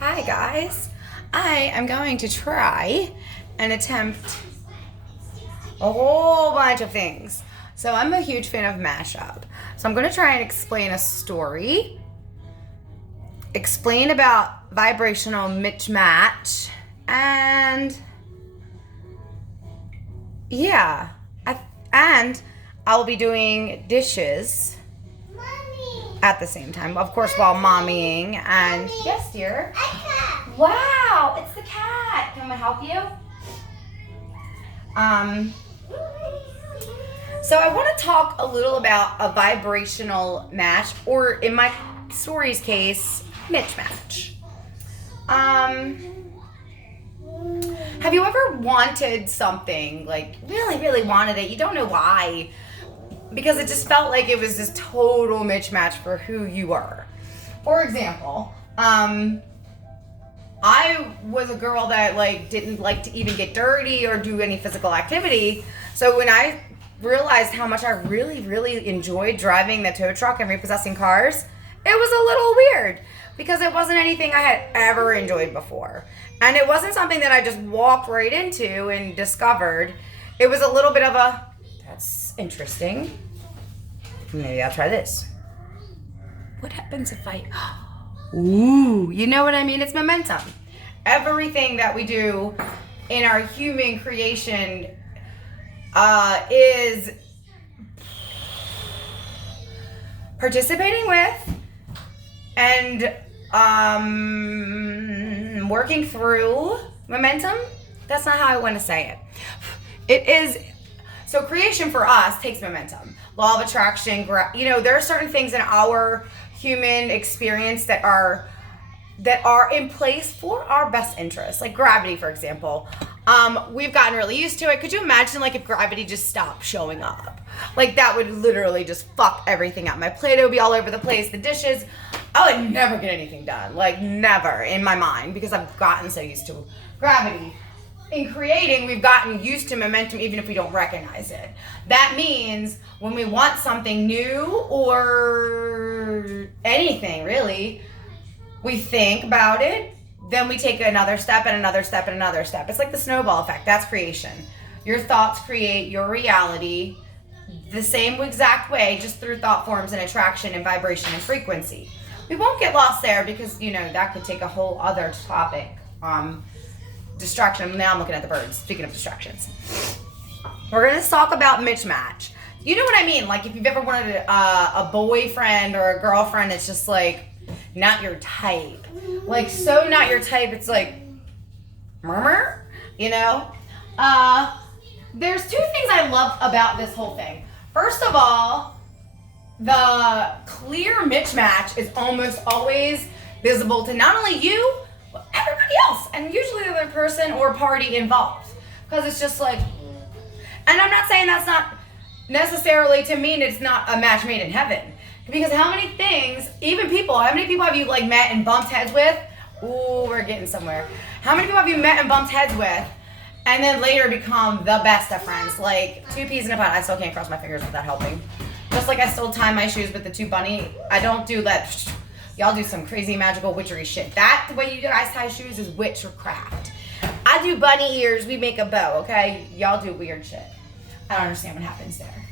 Hi guys, I am going to try and attempt a whole bunch of things. So I'm a huge fan of mashup. So I'm going to try and explain a story, explain about vibrational mismatch, and yeah, and I'll be doing dishes at the same time, of course, while mommying. And yes, dear. Wow, it's the cat. Can I help you? So I want to talk a little about a vibrational match, or in my story's case, mismatch. Have you ever wanted something, like really, really wanted it? You don't know why, because it just felt like it was this total mismatch for who you were. For example, I was a girl that didn't like to even get dirty or do any physical activity. So when I realized how much I really, really enjoyed driving the tow truck and repossessing cars, it was a little weird because it wasn't anything I had ever enjoyed before. And it wasn't something that I just walked right into and discovered. It was a little bit of a, that's interesting. Maybe I'll try this. What happens if I... Ooh, you know what I mean? It's momentum. Everything that we do in our human creation is participating with and working through momentum. That's not how I want to say it. It is... So creation for us takes momentum. Law of attraction, there are certain things in our human experience that are in place for our best interest, like gravity, for example. We've gotten really used to it. Could you imagine if gravity just stopped showing up? That would literally just fuck everything up. My Play-Doh would be all over the place, the dishes. I would never get anything done, never in my mind, because I've gotten so used to gravity. In creating, we've gotten used to momentum even if we don't recognize it. That means when we want something new or anything really, we think about it, then we take another step and another step and another step. It's like the snowball effect. That's creation. Your thoughts create your reality the same exact way, just through thought forms and attraction and vibration and frequency. We won't get lost there because, that could take a whole other topic. Distraction. Now I'm looking at the birds. Speaking of distractions, we're going to talk about mismatch. You know what I mean? If you've ever wanted a boyfriend or a girlfriend, it's just not your type. So not your type. It's murmur, There's two things I love about this whole thing. First of all, the clear mismatch is almost always visible to not only you, but everybody else, and usually the other person or party involved. Because it's just and I'm not saying that's not necessarily to mean it's not a match made in heaven. Because how many things, how many people have you met and bumped heads with? Ooh, we're getting somewhere. How many people have you met and bumped heads with and then later become the best of friends? Two peas in a pod. I still can't cross my fingers without helping. Just I still tie my shoes with the two bunny. I don't do that. Y'all do some crazy magical witchery shit. That, the way you guys tie shoes is witchcraft. I do bunny ears. We make a bow, okay? Y'all do weird shit. I don't understand what happens there.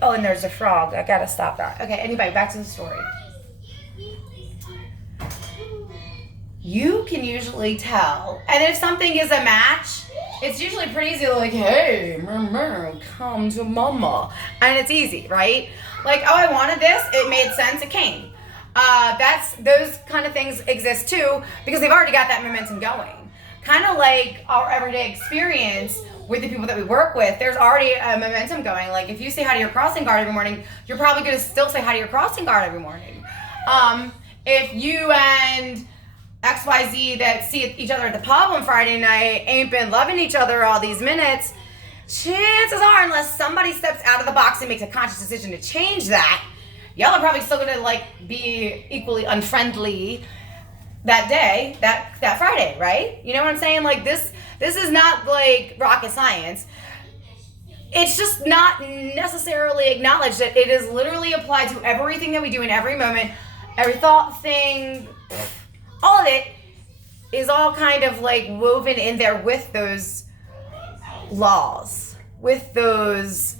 Oh, and there's a frog. I gotta stop that. Okay, anyway, back to the story. You can usually tell. And if something is a match, it's usually pretty easy to hey, mama, come to mama. And it's easy, right? Oh, I wanted this. It made sense. It came. Those kind of things exist too because they've already got that momentum going. Kind of like our everyday experience with the people that we work with, there's already a momentum going. If you say hi to your crossing guard every morning, you're probably going to still say hi to your crossing guard every morning. If you and XYZ that see each other at the pub on Friday night ain't been loving each other all these minutes, chances are, unless somebody steps out of the box and makes a conscious decision to change that, y'all are probably still gonna be equally unfriendly that day, that Friday, right? You know what I'm saying? This is not rocket science. It's just not necessarily acknowledged that it is literally applied to everything that we do in every moment, every thought, thing, all of it is all kind of like woven in there with those laws, with those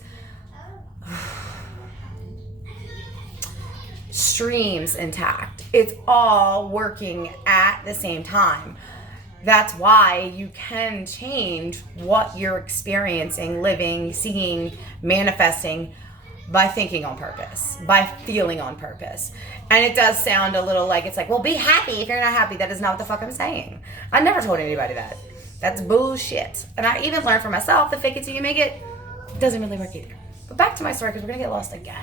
streams intact. It's all working at the same time. That's why you can change what you're experiencing, living, seeing, manifesting by thinking on purpose, by feeling on purpose. And it does sound a little like, it's like, well, be happy if you're not happy. That is not what the fuck I'm saying. I never told anybody that. That's bullshit. And I even learned for myself that fake it till you make it doesn't really work either. But back to my story, because we're going to get lost again.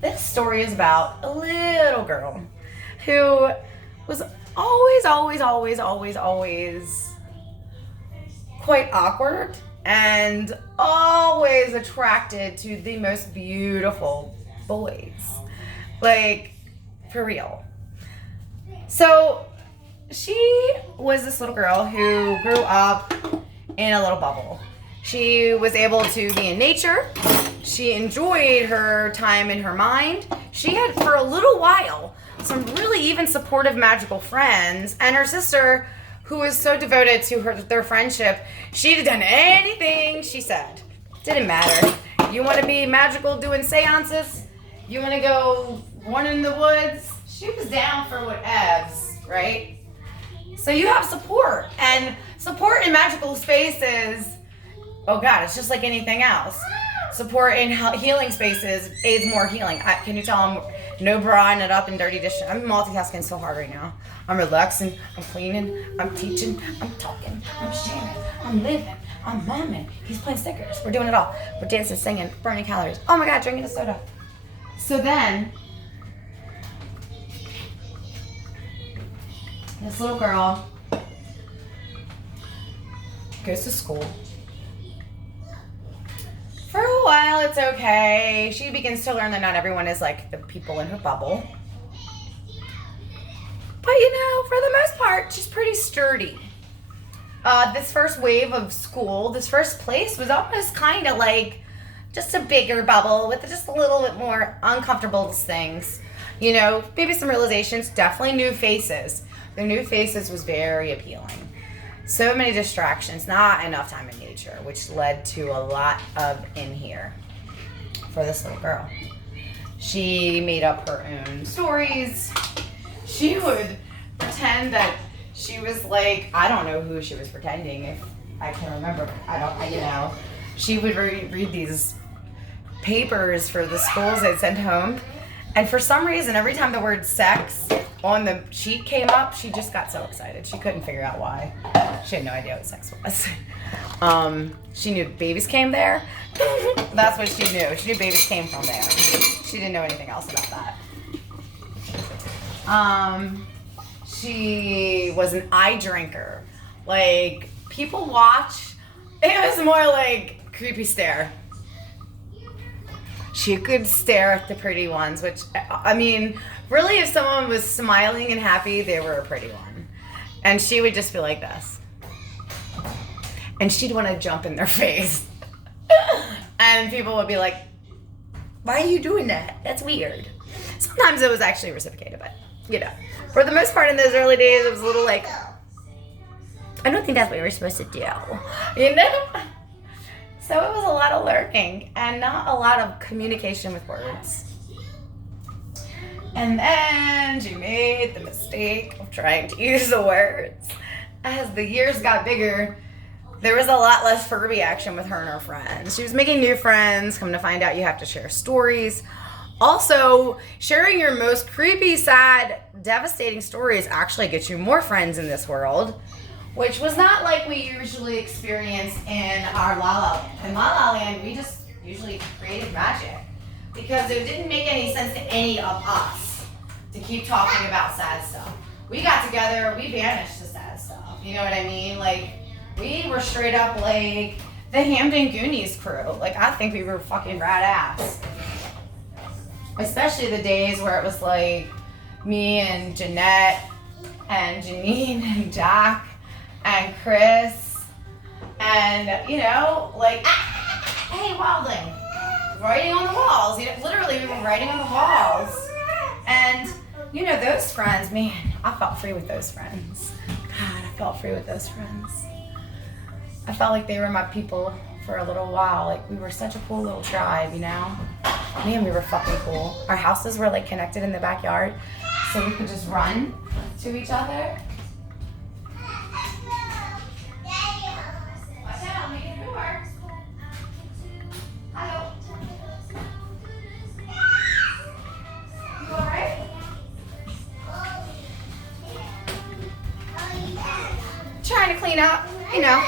This story is about a little girl who was always quite awkward and always attracted to the most beautiful boys. Like, for real. So, she was this little girl who grew up in a little bubble. She was able to be in nature. She enjoyed her time in her mind. She had, for a little while, some really even supportive magical friends, and her sister, who was so devoted to their friendship, she'd have done anything she said. Didn't matter. You want to be magical doing seances? You want to go one in the woods? She was down for whatevs, right? So you have support, and support in magical spaces, oh God, it's just like anything else. Support in healing spaces aids more healing. Can you tell I'm no bra and it up and dirty dish? I'm multitasking so hard right now. I'm relaxing, I'm cleaning, I'm teaching, I'm talking, I'm sharing, I'm living, I'm momming. He's playing stickers. We're doing it all. We're dancing, singing, burning calories. Oh my God, drinking a soda. So then, this little girl goes to school. For a while, it's okay. She begins to learn that not everyone is like the people in her bubble. But you know, for the most part, she's pretty sturdy. This first wave of school, this first place was almost kind of like just a bigger bubble with just a little bit more uncomfortable things. You know, maybe some realizations, definitely new faces. The new faces was very appealing. So many distractions, not enough time in nature, which led to a lot of in here for this little girl. She made up her own stories. She would pretend that she was like, I don't know who she was pretending, if I can remember. She would read these papers for the schools they'd send home. And for some reason, every time the word sex on the sheet came up, she just got so excited. She couldn't figure out why. She had no idea what sex was. She knew babies came there. That's what she knew. She knew babies came from there. She didn't know anything else about that. She was an eye drinker. Like, people watch. It was more like creepy stare. She could stare at the pretty ones, which, I mean, really, if someone was smiling and happy, they were a pretty one. And she would just be like this. And she'd want to jump in their face. And people would be like, why are you doing that? That's weird. Sometimes it was actually reciprocated, but, you know. For the most part in those early days, it was a little like, I don't think that's what you were supposed to do. You know? So it was a lot of lurking and not a lot of communication with words. And then she made the mistake of trying to use the words. As the years got bigger, there was a lot less Furby action with her and her friends. She was making new friends. Come to find out, you have to share stories. Also, sharing your most creepy, sad, devastating stories actually gets you more friends in this world, which was not like we usually experience in our La La Land. In La La Land, we just usually created magic because it didn't make any sense to any of us to keep talking about sad stuff. We got together, we banished the sad stuff. You know what I mean? Like, we were straight up like the Hamden Goonies crew. Like, I think we were fucking badass. Especially the days where it was like me and Jeanette and Janine and Jack and Chris and, you know, like, hey, Wildling, writing on the walls. You know, literally, we were writing on the walls. And You know, those friends, man, I felt free with those friends. God, I felt free with those friends. I felt like they were my people for a little while. Like, we were such a cool little tribe, you know? Man, we were fucking cool. Our houses were like connected in the backyard, so we could just run to each other. Watch out, I'm making the door. Hello. You alright? Trying to clean up, you know.